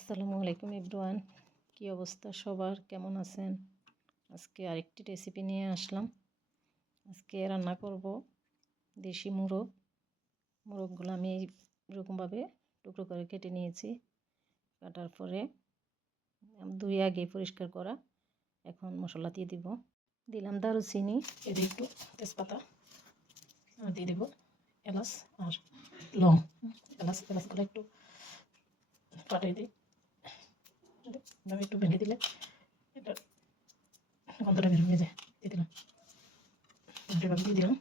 আসসালামু আলাইকুম ইব্রুয়ান কী অবস্থা সবার? কেমন আছেন? আজকে আরেকটি রেসিপি নিয়ে আসলাম। আজকে রান্না করব দেশি মোরগ। মোরগগুলো আমি এরকমভাবে টুকরো করে কেটে নিয়েছি। কাটার পরে দুই আগে পরিষ্কার করা। এখন মশলা দিয়ে দিব। দিলাম দারুচিনি এদের একটু তেজপাতা দিয়ে দেবো এলাচ আর লং। এলাচ এলাচগুলো একটু পাঠিয়ে দিই। এভাবে একটু ভেঙে দিলে। এটা গন্ধটা বের হয়ে যায়, দিয়ে দিলাম। এভাবে দিয়ে দিলাম।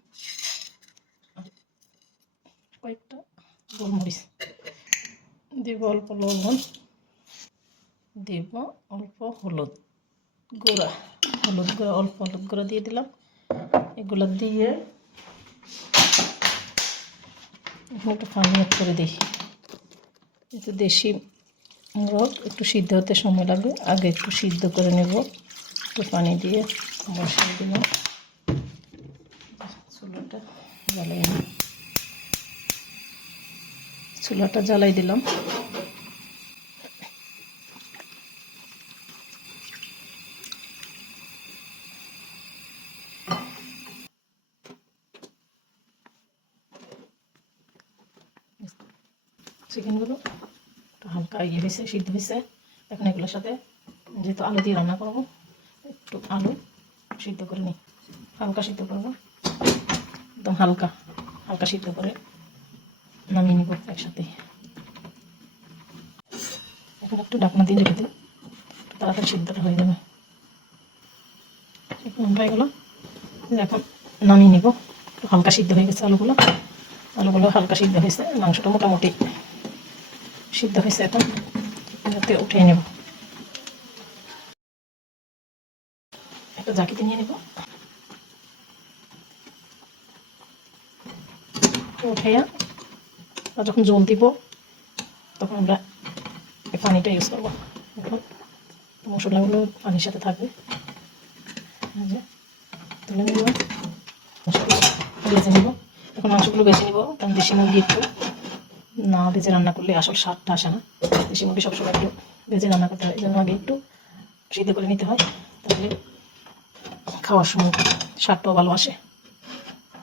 কয়েকটা গোলমরিচ। দেব অল্প লবণ, দেব অল্প হলুদ গুঁড়া। হলুদ গুঁড়া, অল্প হলুদ গুঁড়া দিয়ে দিলাম। এগুলো দিয়ে একটু পানি করে দিই। একটু দেশি মোরগ একটু সিদ্ধ হতে সময় লাগবে। আগে একটু সিদ্ধ করে নেব। একটু পানি দিয়ে বসিয়ে দিলাম চুলাটা জ্বালাই চুলাটা জ্বালাই দিলাম। চিকেনগুলো হালকা ইয়ে হয়েছে, সিদ্ধ হয়েছে। এখন এগুলোর সাথে যেহেতু আলু দিয়ে রান্না করব, একটু আলু সিদ্ধ করে নিই। হালকা সিদ্ধ করব। একদম হালকা হালকা সিদ্ধ করে নামিয়ে নিব একসাথে। এখন একটু ডাকনা দিয়ে রেখে দিই, তাড়াতাড়ি সিদ্ধটা হয়ে যাবে। হয়ে গেলো এখন নামিয়ে নিব। হালকা সিদ্ধ হয়ে গেছে আলুগুলো। আলুগুলো হালকা সিদ্ধ হয়েছে, মাংসটা মোটামুটি সিদ্ধ হয়েছে, এখন যাতে উঠিয়ে নেব। একটা জাকিতে নিয়ে নেব। উঠাইয়া যখন জল দিব, তখন আমরা পানিটা ইউজ করব। মশলাগুলো পানির সাথে থাকবে। তুলে নেব। বেছে নেব। এখন মাংসগুলো বেছে নেব। কারণ দেশি মুরগি একটু না, ভেজে রান্না করলে আসল স্বাদটা আসে না। দেশি মুরগি সবসময় একটু ভেজে রান্না করতে হয় এই জন্য আগে একটু সিদ্ধ করে নিতে হয়, তাহলে খাওয়ার সময় স্বাদটাও ভালো আসে।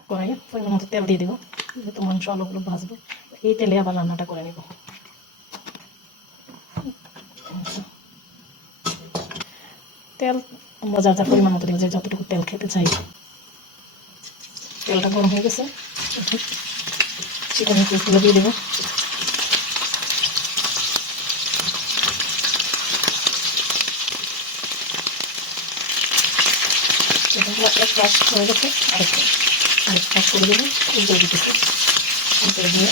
কড়াইয়ে পরিমাণ মতো তেল দিয়ে দেবো যেহেতু মাংস আলুগুলো ভাজবো, এই তেলে আবার রান্নাটা করে নেব। তেল, আমরা যা যা পরিমাণ মতো দেবো যে যতটুকু তেল খেতে চাই। তেলটা গরম হয়ে গেছে চিকেন পিসগুলো দিয়ে দেবো। এক হয়ে গেছে আরেক পাশ করে দেবো উল্টে দিতেছে উল্টে দিয়ে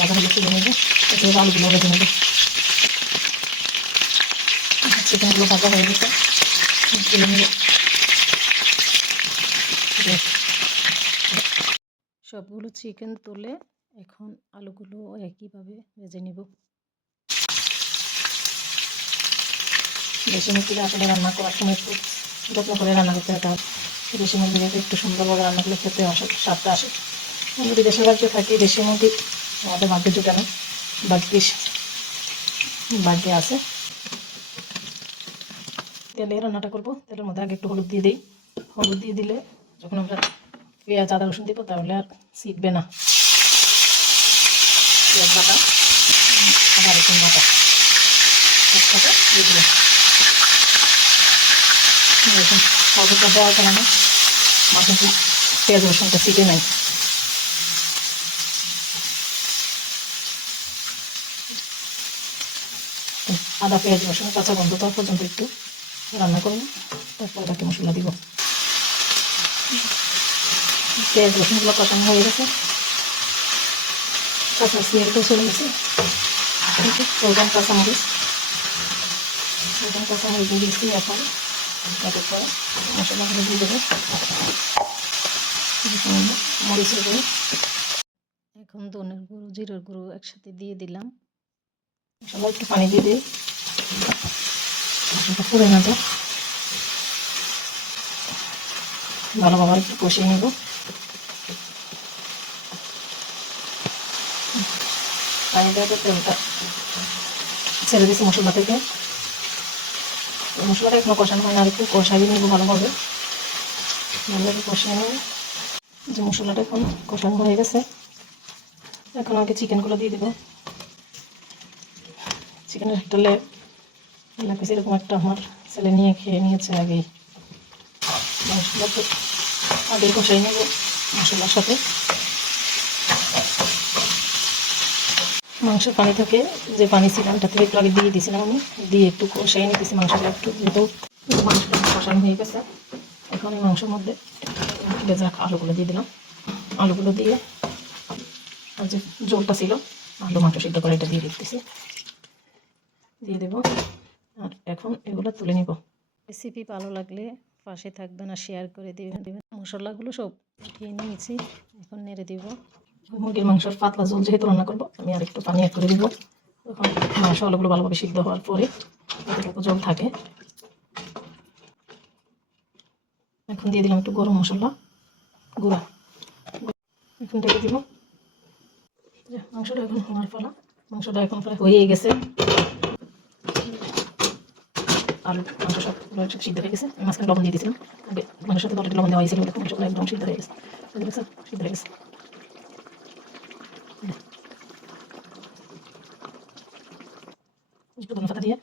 ভালো তুলে নেব, এতে আলুগুলো ভেজে নেব। চিকেনগুলো ভাজা হয়ে গেছে। সবগুলো চিকেন তুলে এখন আলুগুলো একইভাবে ভেজে নিব। বেশি মুরগিটা আসলে রান্না করার সময় একটু যত্ন করে রান্না করতে হয় দেশি মুরগিটাকে একটু সুন্দরভাবে রান্না করলে খেতে আসে স্বাদটা আসে। যদি দেশের বাড়িতে থাকি, দেশি মুরগি আমাদের ভাগ্যে জুটে না, ভাগ্যে ভাগ্যে আছে। তেলে রান্নাটা করব। তেলের মধ্যে আগে একটু হলুদ দিয়ে দিই। হলুদ দিয়ে দিলে যখন আমরা পেঁয়াজ আদা রসুন দিব তাহলে আর ছিটবে না পেঁয়াজ বাটা আদা রসুন বাটা পেঁয়াজ আদা পেঁয়াজ রসুন কাঁচা গন্ধ তার পর্যন্ত একটু রান্না করব তারপর মশলা দিব পেঁয়াজ এখন। তারপর মশলাগুলো গুঁড়ো। এখন গুঁড়ো, জিরের গুঁড়ো একসাথে দিয়ে দিলাম। মশলা একটু পানি দিয়ে দিই। পুড়ে না যায় ভালোভাবে একটু কষিয়ে নেব। দেওয়াতে তেলটা ছেড়ে দিচ্ছি মশলা থেকে তো মশলাটা এখনও কষানো হয় না, আর একটু কষাই নেব ভালোভাবে। ভালোভাবে কষিয়ে নেব যে মশলাটা এখন কষানো হয়ে গেছে, এখন আগে চিকেনগুলো দিয়ে দেবো। চিকেনের একটা লেগ পিস এরকম একটা আমার ছেলে নিয়ে খেয়ে নিয়েছে আগেই। মশলাটা আগে কষাই নেব মশলার সাথে। মাংসের পানি থেকে, যে পানি ছিল ওটা থেকে একটু আগে দিয়ে দিয়েছিলাম আমি, দিয়ে একটু কষাই নিতেছি মাংসটা একটু যেহেতু মাংসটা কষানো হয়ে গেছে। এখন এই মাংসের মধ্যে ভেজা আলুগুলো দিয়ে দিলাম। আলুগুলো দিয়ে আর যে জলটা ছিল, আলু মাংস সিদ্ধ করে এটা দিয়ে দিতেছি। দিয়ে দেবো। আর এখন এগুলো তুলে নিব। রেসিপি ভালো লাগলে পাশে থাকবেন আর শেয়ার করে দেবেন। মশলাগুলো সব উঠিয়ে নিয়েছি। এখন নেড়ে দিব। মুরগির মাংসের পাতলা ঝোল যেহেতু রান্না করব, আমি আর একটু পানি করে দিব। তখন মাংস আলুগুলো ভালোভাবে সিদ্ধ হওয়ার পরে এতটুকু জল থাকে। এখন দিয়ে দিলাম একটু গরম মশলা, গুঁড়া। এখন ঢেকে দিব। মাংসটা এখন হওয়ার ফলা মাংসটা এখন প্রায় হয়ে গেছে। আলু মাংস সব সব সিদ্ধ হয়ে গেছে। আমি মাঝখানে লবণ দিয়ে দিয়েছিলাম। মাংসের সাথে অলরেডি লবণ দেওয়া হয়েছিল মাংসগুলো একদম সিদ্ধ হয়ে গেছে। সিদ্ধ হয়ে গেছে। একটু ধনে পাতা দিয়ে